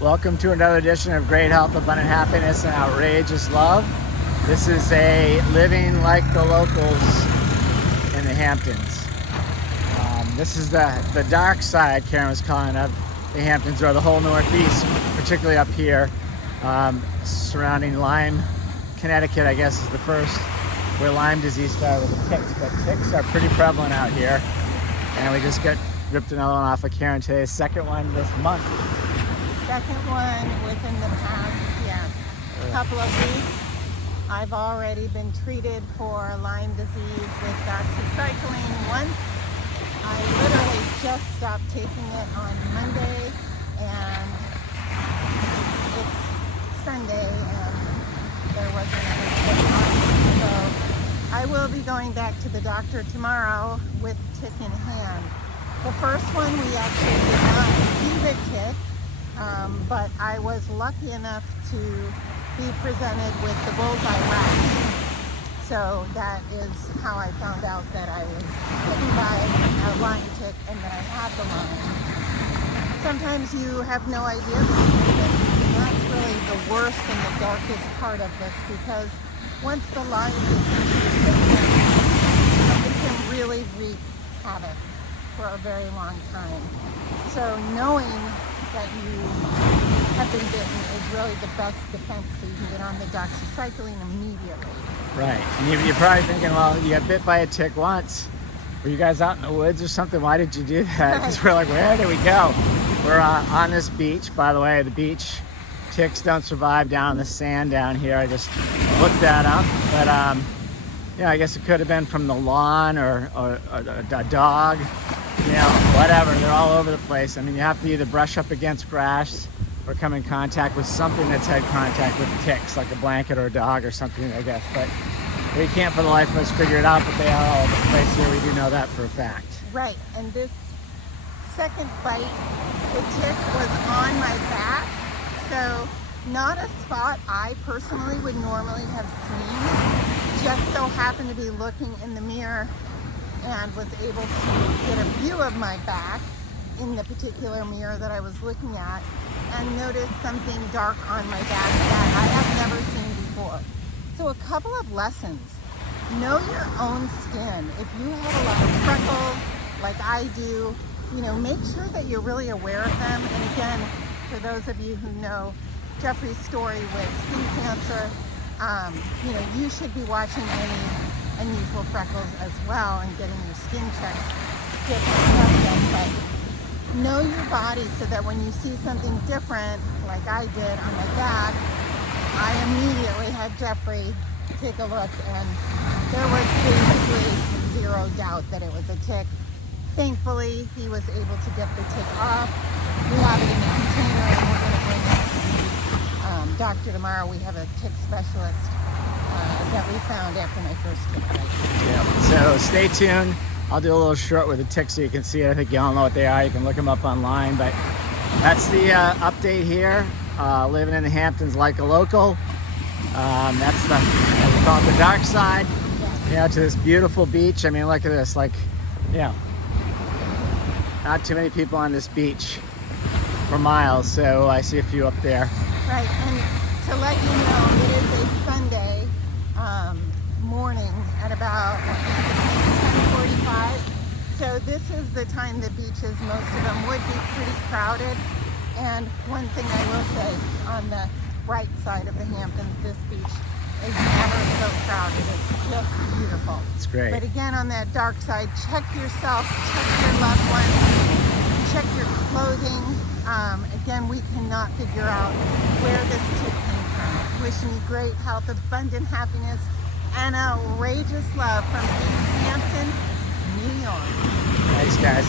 Welcome to another edition of Great Health, Abundant Happiness, and Outrageous Love. This is a living like the locals in the Hamptons. This is the dark side, Karen was calling it, the Hamptons, or the whole Northeast, particularly up here, surrounding Lyme, Connecticut, I guess, is the first where Lyme disease started with the ticks. But ticks are pretty prevalent out here, and we just ripped another one off of Karen today, second one this month. Second one within the past, couple of weeks. I've already been treated for Lyme disease with doxycycline once. I literally just stopped taking it on Monday, and it's Sunday, and there wasn't any tick on it. So I will be going back to the doctor tomorrow with tick in hand. The first one we actually did not see the tick. But I was lucky enough to be presented with the bullseye rash. So that is how I found out that I was bitten by a Lyme tick and that I had the Lyme. Sometimes you have no idea and that's really the worst and the darkest part of this, because once the Lyme gets into your system, it can really wreak havoc for a very long time. So knowing that you have been bitten is really the best defense, so you can get on the doxycycline immediately. Right. And you're probably thinking, well, you got bit by a tick once. Were you guys out in the woods or something? Why did you do that? Because we're like, where did we go? We're on this beach. By the way, the beach ticks don't survive down in the sand down here. I just looked that up. But, I guess it could have been from the lawn or a dog. Whatever, they're all over the place. I mean, you have to either brush up against grass or come in contact with something that's had contact with ticks, like a blanket or a dog or something, I guess. But we can't for the life of us figure it out, but they are all over the place here. We do know that for a fact. Right, and this second bite, the tick was on my back, so not a spot I personally would normally have seen. Just so happened to be looking in the mirror and was able to get a view of my back in the particular mirror that I was looking at, and noticed something dark on my back that I have never seen before. So a couple of lessons. Know your own skin. If you have a lot of freckles like I do, make sure that you're really aware of them. And again, for those of you who know Jeffrey's story with skin cancer, you should be watching any unusual freckles as well and getting your skin checked. But know your body so that when you see something different, like I did on my back, I immediately had Jeffrey take a look, and there was basically zero doubt that it was a tick. Thankfully, he was able to get the tick off. We have it in a container, and we're going to bring it to the doctor tomorrow. We have a tick specialist that we found after my first tick bite. Yeah. So stay tuned. I'll do a little short with the ticks so you can see it. I think you all know what they are. You can look them up online. But that's the update here. Living in the Hamptons like a local. That's what we call it, the dark side. To this beautiful beach. I mean, look at this. Not too many people on this beach for miles. So I see a few up there. Right, and to let you know, it is a Sunday morning at about 10:45. So this is the time the beaches, most of them would be pretty crowded. And one thing I will say, on the right side of the Hamptons, this beach is never so crowded. It's just beautiful. It's great. But again, on that dark side, check yourself, check your loved ones, check your clothing. Again, we cannot figure out where this tick came from. Wishing you great health, abundant happiness, and outrageous love from East Hampton, New York. Thanks, guys.